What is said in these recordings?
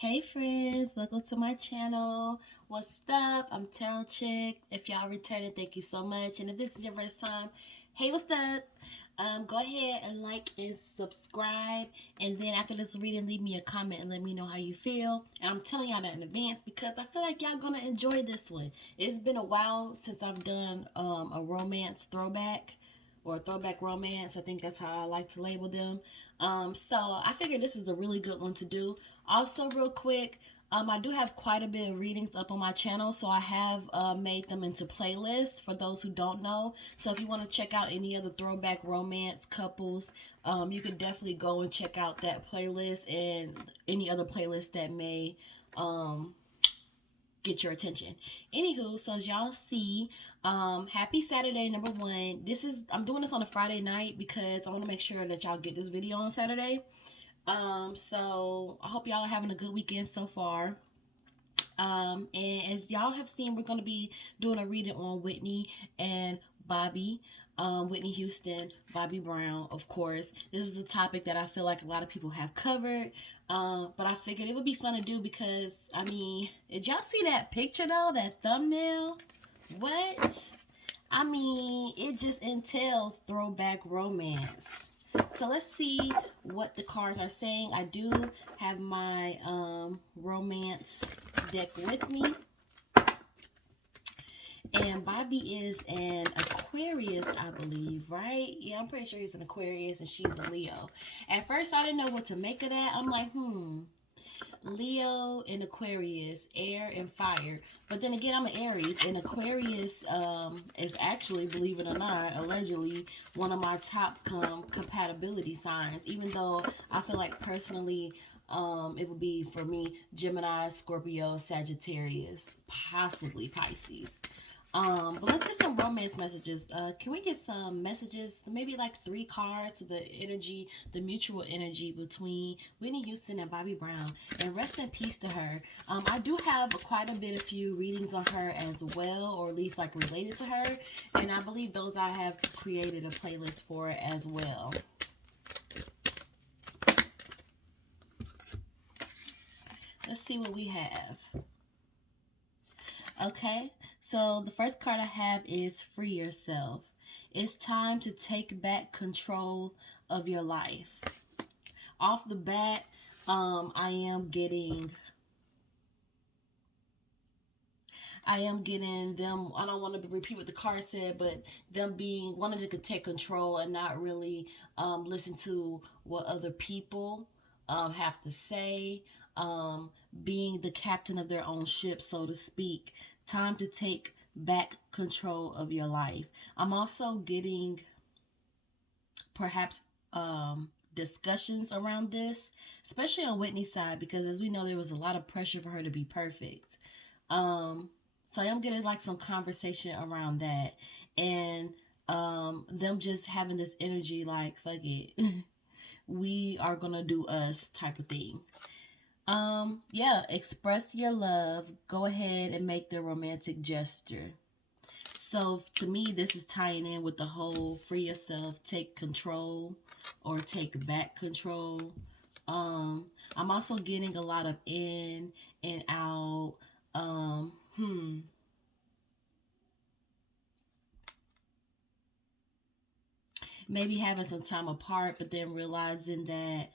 Hey friends, welcome to my channel. What's up? I'm ImTarotChick. If y'all returning, thank you so much. And if this is your first time, hey, what's up? Go ahead and like and subscribe. And then after this reading, leave me a comment and let me know how you feel. And I'm telling y'all that in advance because I feel like y'all gonna enjoy this one. It's been a while since I've done a romance throwback or throwback romance. I think that's how I like to label them. So I figured this is a really good one to do. Also, real quick, I do have quite a bit of readings up on my channel, so I have made them into playlists for those who don't know. So if you want to check out any other throwback romance couples, you can definitely go and check out that playlist and any other playlist that may get your attention. Anywho, so as y'all see, happy Saturday, number one. I'm doing this on a Friday night because I want to make sure that y'all get this video on Saturday. So I hope y'all are having a good weekend so far. And as y'all have seen, we're going to be doing a reading on Whitney and Bobby. Whitney Houston, Bobby Brown, of course. This is a topic that I feel like a lot of people have covered. But I figured it would be fun to do because, I mean, did y'all see that picture though? That thumbnail? What? I mean, it just entails throwback romance. So let's see what the cards are saying. I do have my romance deck with me. And Bobby is an Aquarius, I believe, right? Yeah, I'm pretty sure he's an Aquarius and she's a Leo. At first, I didn't know what to make of that. I'm like, Leo and Aquarius, air and fire. But then again, I'm an Aries, and Aquarius is actually, believe it or not, allegedly one of my top compatibility signs. Even though I feel like personally, it would be for me Gemini, Scorpio, Sagittarius, possibly Pisces. But let's get some romance messages. Can we get some messages, maybe like 3 cards, the energy, the mutual energy between Whitney Houston and Bobby Brown, and rest in peace to her. I do have quite a bit of few readings on her as well, or at least like related to her, and I believe those I have created a playlist for as well. Let's see what we have. Okay, so the first card I have is Free Yourself. It's time to take back control of your life. Off the bat, I am getting them. I don't want to repeat what the card said, but them being wanting to take control and not really listen to what other people have to say. Being the captain of their own ship, so to speak. Time to take back control of your life. I'm also getting perhaps discussions around this, especially on Whitney's side, because as we know, there was a lot of pressure for her to be perfect. So I am getting like some conversation around that, and them just having this energy like, fuck it, we are gonna do us type of thing. Yeah, express your love. Go ahead and make the romantic gesture. So to me, this is tying in with the whole free yourself, take control, or take back control. I'm also getting a lot of in and out. Maybe having some time apart, but then realizing that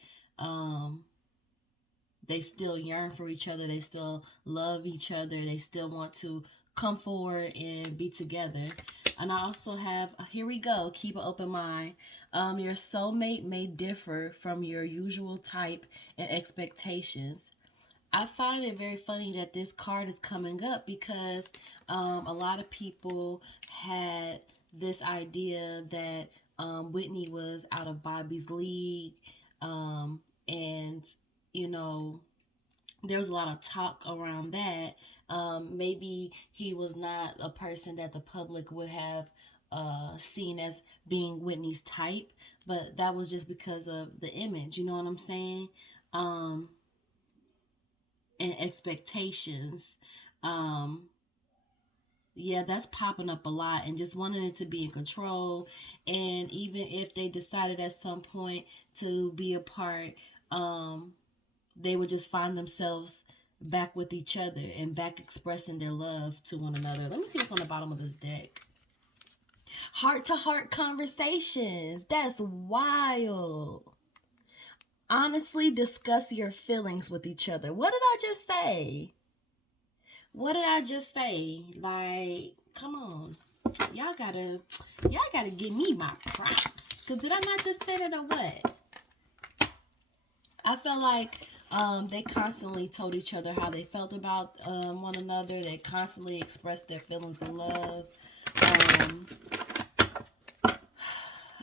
they still yearn for each other, they still love each other, they still want to come forward and be together. And I also have, here we go, keep an open mind. Your soulmate may differ from your usual type and expectations. I find it very funny that this card is coming up because a lot of people had this idea that Whitney was out of Bobby's league, and you know, there was a lot of talk around that. Maybe he was not a person that the public would have seen as being Whitney's type, but that was just because of the image. You know what I'm saying? And expectations. Um, yeah, that's popping up a lot, and just wanting it to be in control. And even if they decided at some point to be apart, they would just find themselves back with each other and back expressing their love to one another. Let me see what's on the bottom of this deck. Heart to heart conversations. That's wild. Honestly discuss your feelings with each other. What did I just say? What did I just say? Like, come on. Y'all gotta give me my props. Cause did I not just say that or what? I felt like they constantly told each other how they felt about one another. They constantly expressed their feelings of love.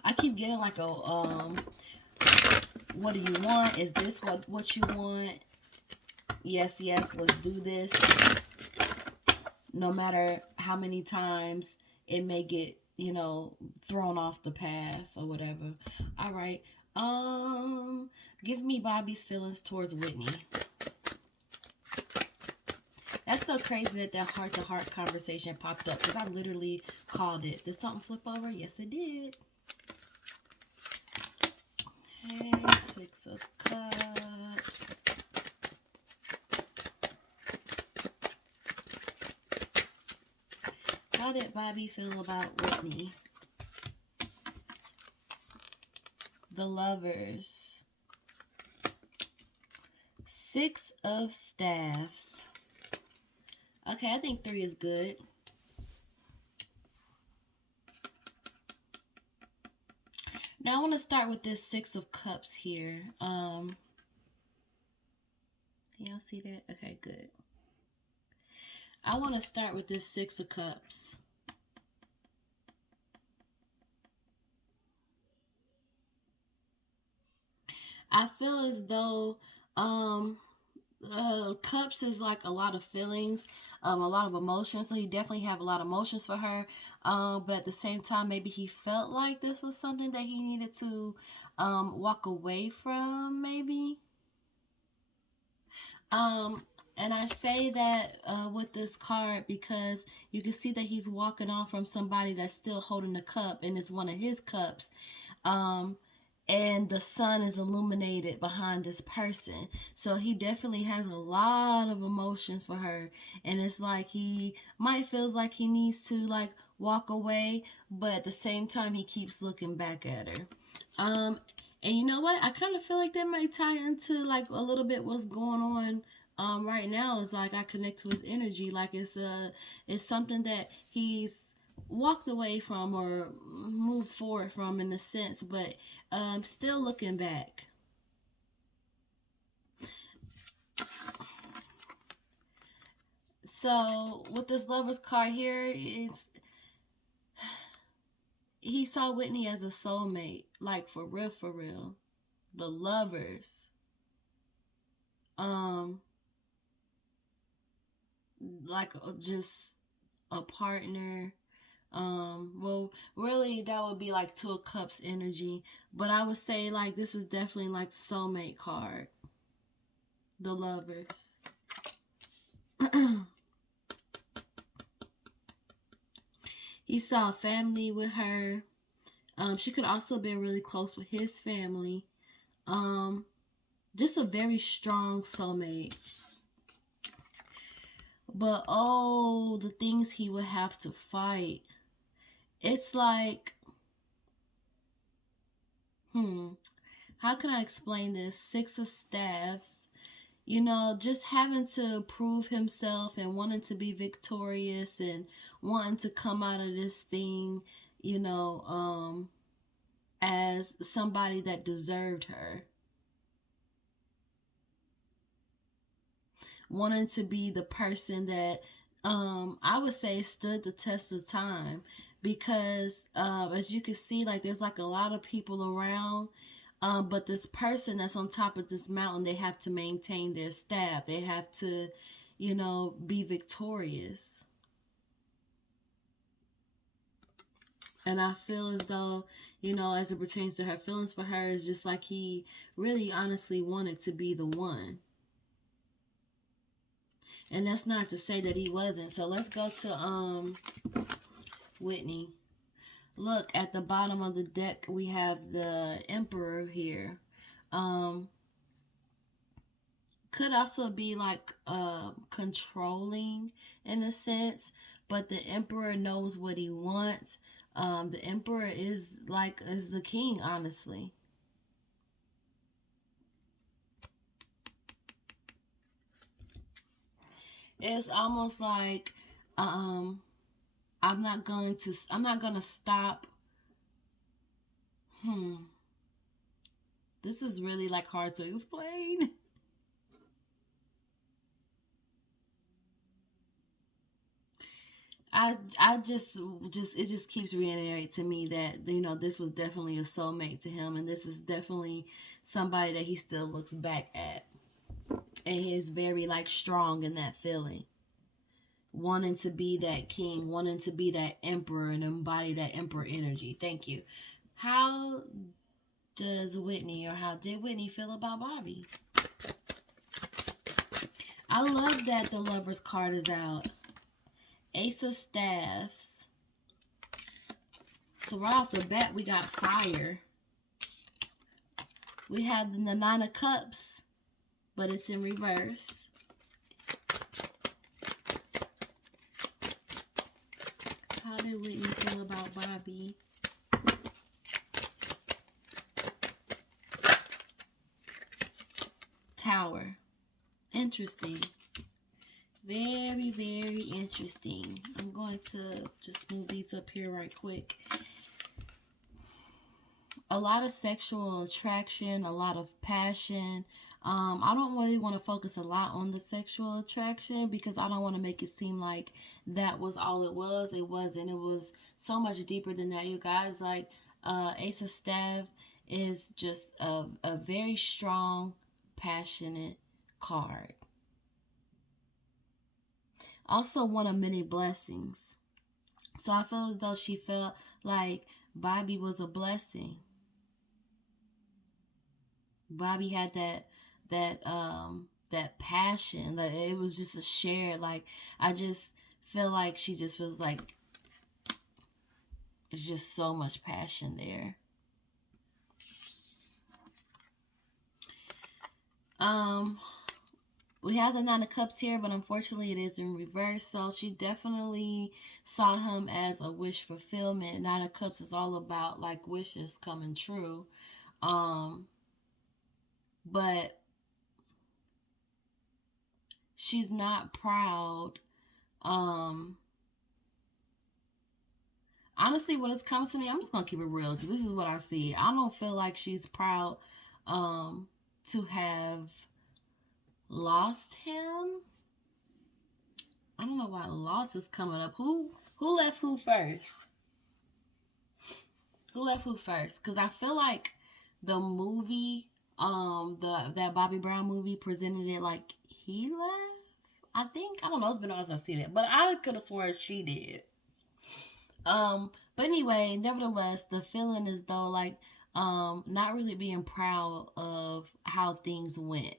I keep getting like a what do you want? Is this what you want? Yes, let's do this. No matter how many times it may get, thrown off the path or whatever. All right. Give me Bobby's feelings towards Whitney. That's so crazy that heart-to-heart conversation popped up because I literally called it. Did something flip over? Yes, it did. Okay, 6 of Cups. How did Bobby feel about Whitney? The Lovers. 6 of Staffs. Okay, I think 3 is good. Now I want to start with this 6 of Cups here. Can y'all see that? Okay, good. I want to start with this 6 of Cups. I feel as though Cups is like a lot of feelings, a lot of emotions. So he definitely have a lot of emotions for her. But at the same time, maybe he felt like this was something that he needed to walk away from, maybe. And I say that with this card because you can see that he's walking off from somebody that's still holding a cup, and it's one of his cups. And the sun is illuminated behind this person. So he definitely has a lot of emotions for her. And it's like he might feels like he needs to like walk away, but at the same time he keeps looking back at her. And you know what? I kind of feel like that might tie into like a little bit what's going on right now. Is like I connect to his energy. Like it's something that he's walked away from or moved forward from in a sense, but still looking back. So with this Lovers card here, he saw Whitney as a soulmate, like for real, for real. The Lovers, like just a partner. Well, really, that would be like 2 of Cups energy, but I would say like this is definitely like soulmate card. The Lovers. He saw a family with her. She could also have been really close with his family. Just a very strong soulmate. But oh, the things he would have to fight. It's like, how can I explain this? 6 of Staffs. Just having to prove himself and wanting to be victorious and wanting to come out of this thing, as somebody that deserved her. Wanting to be the person that I would say stood the test of time because as you can see, like there's like a lot of people around. But this person that's on top of this mountain, they have to maintain their staff. They have to, be victorious. And I feel as though, as it pertains to her feelings for her, it's just like he really honestly wanted to be the one. And that's not to say that he wasn't. So let's go to Whitney. Look, at the bottom of the deck, we have the Emperor here. Could also be like controlling in a sense, but the Emperor knows what he wants. The Emperor is the king, honestly. It's almost like I'm not gonna stop. Hmm. This is really like hard to explain. I just it just keeps reiterating to me that this was definitely a soulmate to him, and this is definitely somebody that he still looks back at, and he's very like strong in that feeling, wanting to be that king, wanting to be that emperor, and embody that emperor energy. Thank you. How does Whitney, or how did Whitney feel about Bobby? I love that the Lover's card is out. Ace of Staffs. So right off the bat, we got fire. We have the Nine of Cups, but it's in reverse. How did Whitney feel about Bobby? Tower. Interesting. Very, very interesting. I'm going to just move these up here right quick. A lot of sexual attraction, a lot of passion. I don't really want to focus a lot on the sexual attraction because I don't want to make it seem like that was all it was. It wasn't. It was so much deeper than that, you guys. Like, Ace of Staff is just a very strong, passionate card. Also, one of many blessings. So I feel as though she felt like Bobby was a blessing. Bobby had that passion. That it was just a shared. Like, I just feel like she just was like, it's just so much passion there. We have the Nine of Cups here, but unfortunately it is in reverse. So she definitely saw him as a wish fulfillment. Nine of Cups is all about like wishes coming true. But she's not proud. Honestly, when it comes to me, I'm just gonna keep it real because this is what I see. I don't feel like she's proud to have lost him. I don't know why loss is coming up. Who left who first? Who left who first? Because I feel like the movie, that Bobby Brown movie presented it like he left. I think, I don't know. It's been a while since I've seen it, but I could have sworn she did. But anyway, nevertheless, the feeling is though like not really being proud of how things went,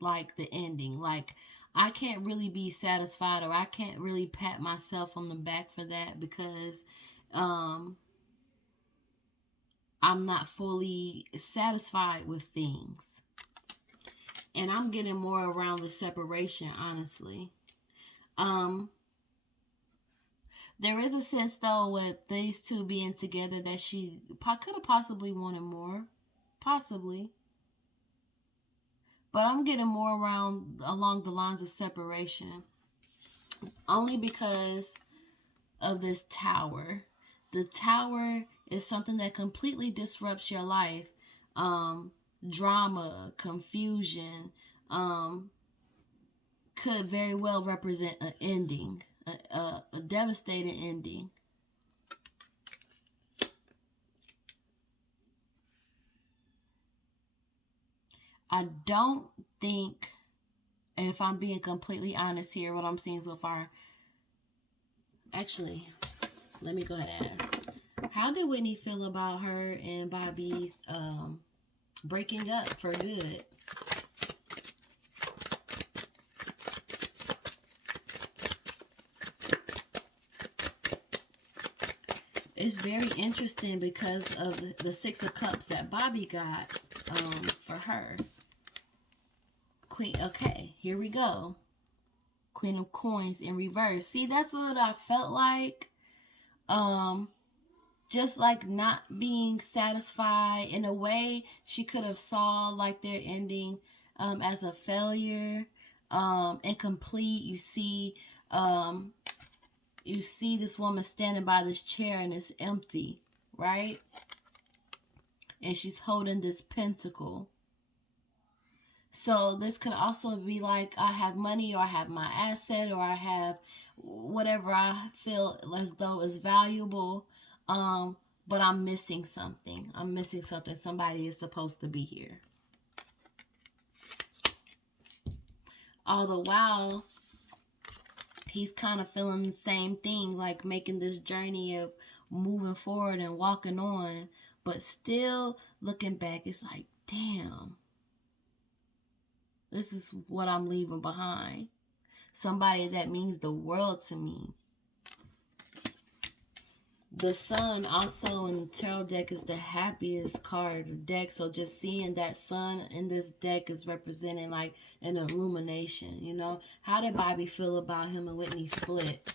like the ending. Like, I can't really be satisfied, or I can't really pat myself on the back for that because I'm not fully satisfied with things. And I'm getting more around the separation, honestly. There is a sense though with these two being together that she could have possibly wanted more. Possibly. But I'm getting more around along the lines of separation. Only because of this tower. The tower is something that completely disrupts your life. Drama, confusion, could very well represent an ending, a devastating ending. I don't think, and if I'm being completely honest here, what I'm seeing so far, actually, let me go ahead and ask. How did Whitney feel about her and Bobby breaking up for good? It's very interesting because of the Six of Cups that Bobby got for her. Queen. Okay, here we go. Queen of Coins in reverse. See, that's what I felt like. Just like not being satisfied. In a way, she could have saw like their ending as a failure, incomplete. You see this woman standing by this chair and it's empty, right? And she's holding this pentacle. So this could also be like, I have money, or I have my asset, or I have whatever I feel as though is valuable, but I'm missing something. I'm missing something. Somebody is supposed to be here. All the while, he's kind of feeling the same thing, like making this journey of moving forward and walking on, but still looking back, it's like, damn. This is what I'm leaving behind. Somebody that means the world to me. The sun also in the tarot deck is the happiest card of the deck. So just seeing that sun in this deck is representing like an illumination, you know. How did Bobby feel about him and Whitney split?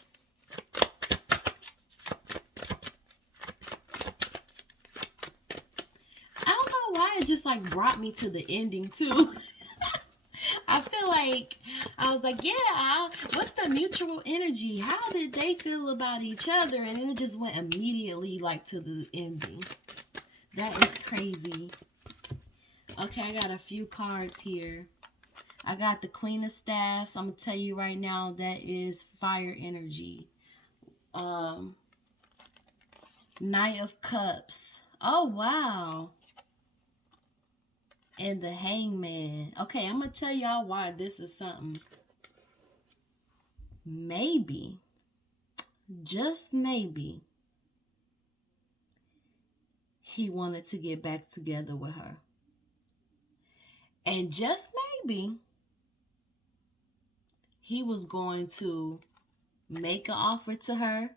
I don't know why it just like brought me to the ending too. I feel like I was like, yeah, what's the mutual energy? How did they feel about each other? And then it just went immediately like to the ending. That is crazy. Okay, I got a few cards here. I got the Queen of Staffs. I'm going to tell you right now, that is fire energy. Knight of Cups. Oh, wow. And the Hangman. Okay, I'm going to tell y'all why this is something. Maybe, just maybe, he wanted to get back together with her. And just maybe, he was going to make an offer to her.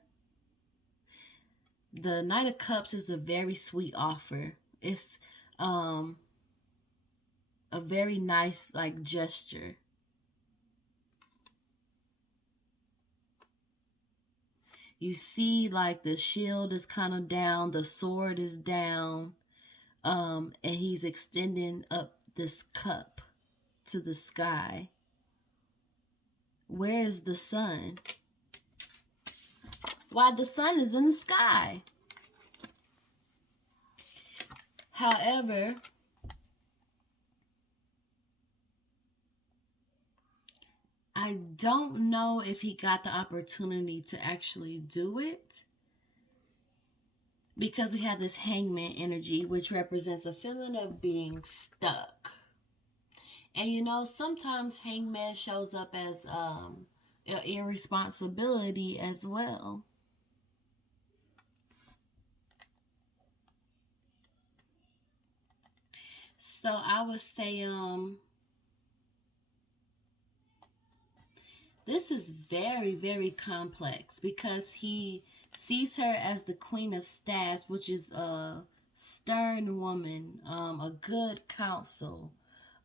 The Knight of Cups is a very sweet offer. It's a very nice like gesture. You see like the shield is kind of down, the sword is down, and he's extending up this cup to the sky. Where is the sun? Why, the sun is in the sky. However, I don't know if he got the opportunity to actually do it, because we have this Hangman energy, which represents a feeling of being stuck. And you know, sometimes Hangman shows up as irresponsibility as well. So I would say this is very, very complex, because he sees her as the Queen of Staffs, which is a stern woman, a good counsel,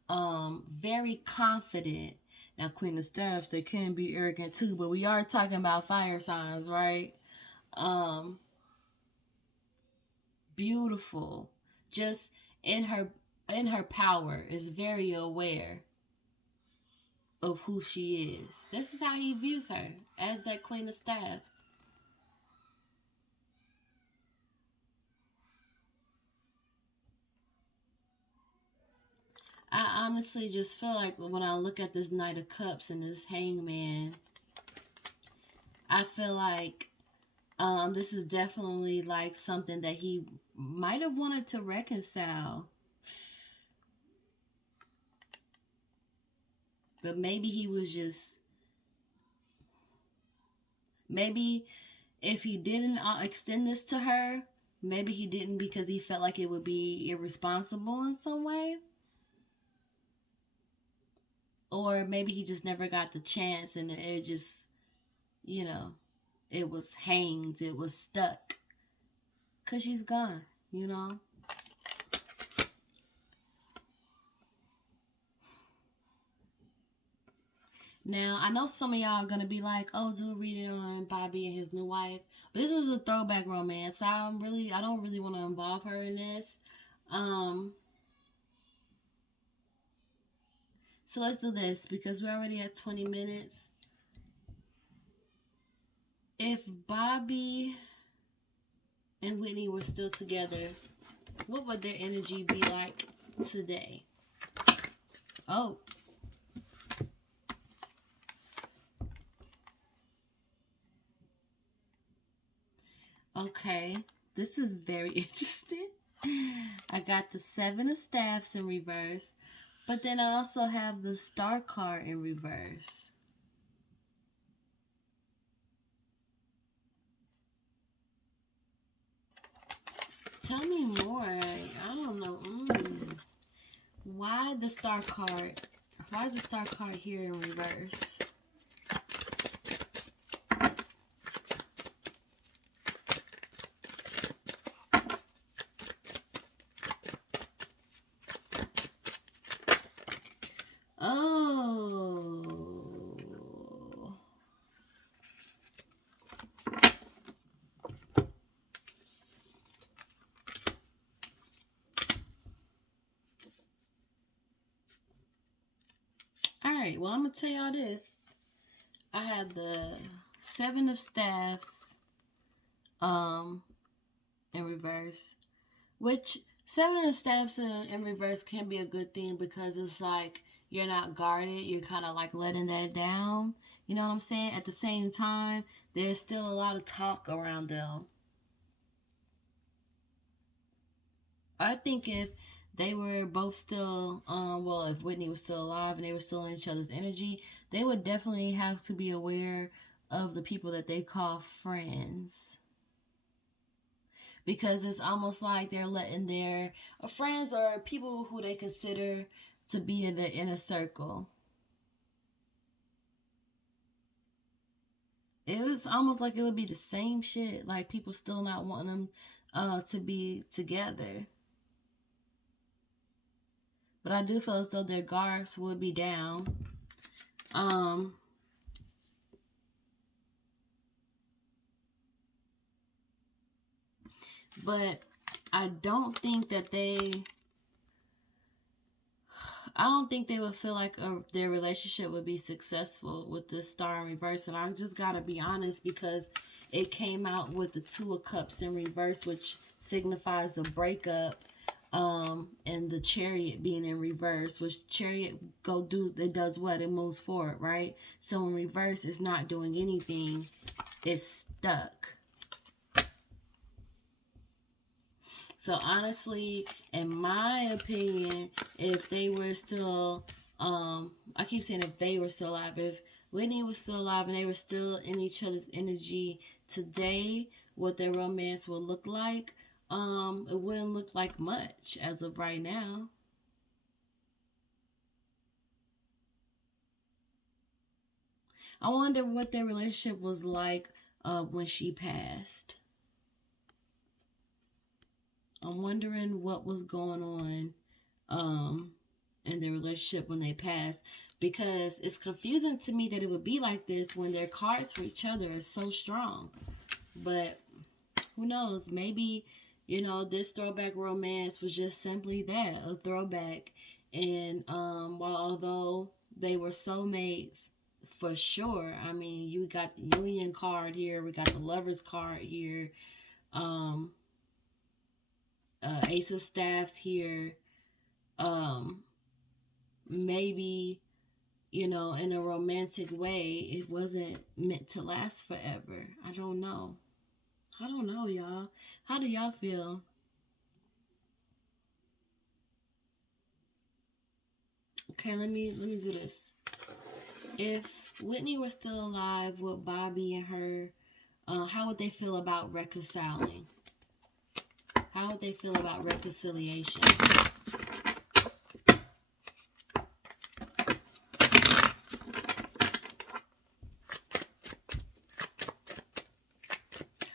very confident. Now, Queen of Staffs, they can be arrogant too, but we are talking about fire signs, right? Beautiful, just in her power, is very aware of who she is. This is how he views her, as that Queen of Staffs. I honestly just feel like when I look at this Knight of Cups and this Hangman, I feel like this is definitely like something that he might have wanted to reconcile. But maybe he was just... Maybe if he didn't extend this to her, maybe he didn't because he felt like it would be irresponsible in some way. Or maybe he just never got the chance and it just, you know, it was hanged, it was stuck. Because she's gone, you know. Now, I know some of y'all are going to be like, oh, do a reading on Bobby and his new wife. But this is a throwback romance. So I don't really want to involve her in this. So let's do this because we're already at 20 minutes. If Bobby and Whitney were still together, what would their energy be like today? Oh. Okay. This is very interesting. I got the 7 of Staffs in reverse. But then I also have the Star card in reverse. Tell me more. I don't know. Why the Star card? Why is the Star card here in reverse? Alright, well, I'm going to tell y'all this. I had the 7 of Staffs in reverse. Which, 7 of Staffs in reverse can be a good thing because it's like you're not guarded. You're kind of like letting that down. You know what I'm saying? At the same time, there's still a lot of talk around them. I think if they were both still, well, if Whitney was still alive and they were still in each other's energy, they would definitely have to be aware of the people that they call friends. Because it's almost like they're letting their friends or people who they consider to be in the inner circle. It was almost like it would be the same shit. Like people still not wanting them to be together. But I do feel as though their guards would be down. But I don't think that I don't think they would feel like their relationship would be successful with the Star in reverse. And I just gotta be honest because it came out with the 2 of Cups in reverse, which signifies a breakup. And the Chariot being in reverse, which Chariot it does what? It moves forward, right? So in reverse, it's not doing anything. It's stuck. So honestly, in my opinion, if they were still, I keep saying if they were still alive, if Whitney was still alive and they were still in each other's energy today, what their romance would look like, it wouldn't look like much as of right now. I wonder what their relationship was like when she passed. I'm wondering what was going on in their relationship when they passed, because it's confusing to me that it would be like this when their cards for each other are so strong. But who knows? Maybe, this throwback romance was just simply that, a throwback. And although they were soulmates for sure, I mean, you got the Union card here, we got the Lovers card here, Ace of Staffs here. Maybe, in a romantic way, it wasn't meant to last forever. I don't know. Y'all. How do y'all feel? Okay, let me do this. If Whitney were still alive with Bobby and her, how would they feel about reconciling? How would they feel about reconciliation?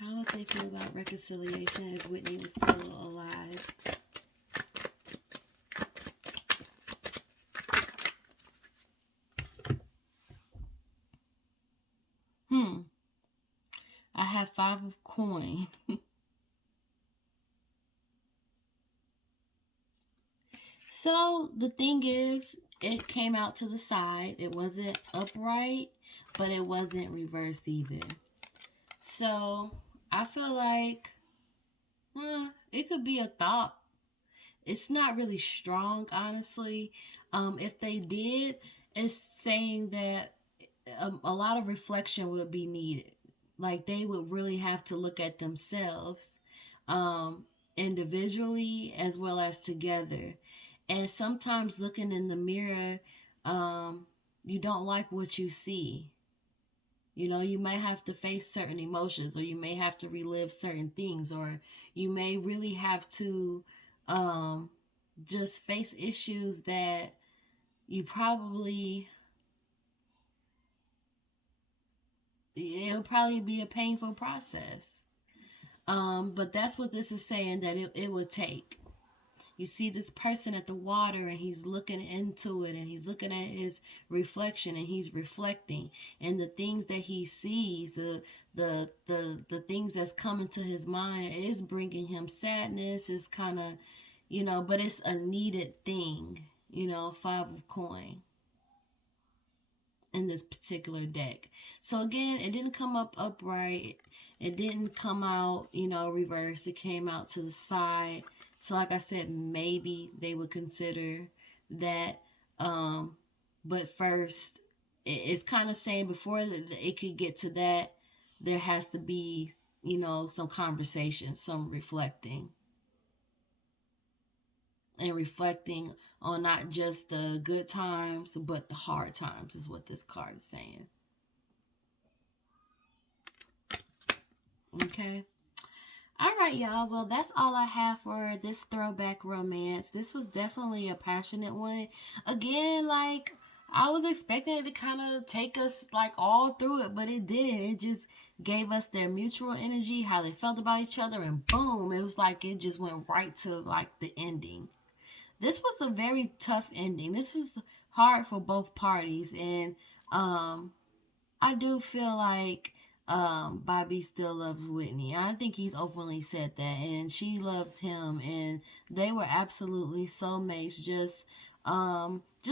How would they feel about reconciliation if Whitney was still alive? Five of Coin. So the thing is, it came out to the side. It wasn't upright, but it wasn't reversed either. So I feel like it could be a thought. It's not really strong, honestly. If they did, it's saying that a lot of reflection would be needed. Like they would really have to look at themselves, um, individually as well as together. And sometimes looking in the mirror, you don't like what you see. You know, you may have to face certain emotions, or you may have to relive certain things, or you may really have to um, just face issues that you probably, it'll probably be a painful process. But that's what this is saying that it would take. You see this person at the water, and he's looking into it, and he's looking at his reflection, and he's reflecting, and the things that he sees, the things that's coming to his mind is bringing him sadness. Is kind of, but it's a needed thing. Five of Coin in this particular deck. So again, it didn't come up upright. It didn't come out, reverse. It came out to the side. So like I said, maybe they would consider that. But first, it's kind of saying before it could get to that, there has to be, some conversation, some reflecting. And reflecting on not just the good times, but the hard times is what this card is saying. Okay. All right, y'all. Well, that's all I have for this throwback romance. This was definitely a passionate one. Again, like, I was expecting it to kind of take us, like, all through it, but it didn't. It just gave us their mutual energy, how they felt about each other, and boom, it was like it just went right to, like, the ending. This was a very tough ending. This was hard for both parties, and I do feel like Bobby still loves Whitney. I think he's openly said that, and she loved him, and they were absolutely soulmates. Just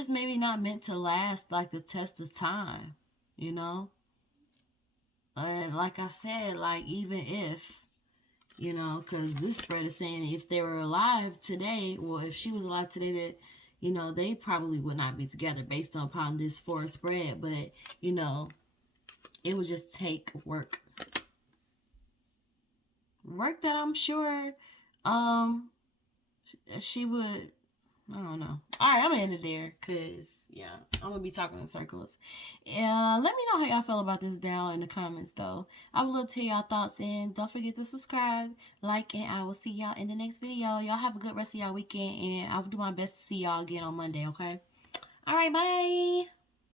maybe not meant to last like the test of time, you know. And like I said, like even if because this spread is saying if they were alive today, well, if she was alive today, that they probably would not be together based upon this four spread. But it would just take work that I'm sure she would. I don't know. All right, I'm gonna end it there because I'm gonna be talking in circles. Let me know how y'all feel about this down in the comments though. I would love to hear y'all thoughts, and don't forget to subscribe, like, and I will see y'all in the next video. Y'all have a good rest of y'all weekend, and I'll do my best to see y'all again on Monday. Okay. All right. Bye.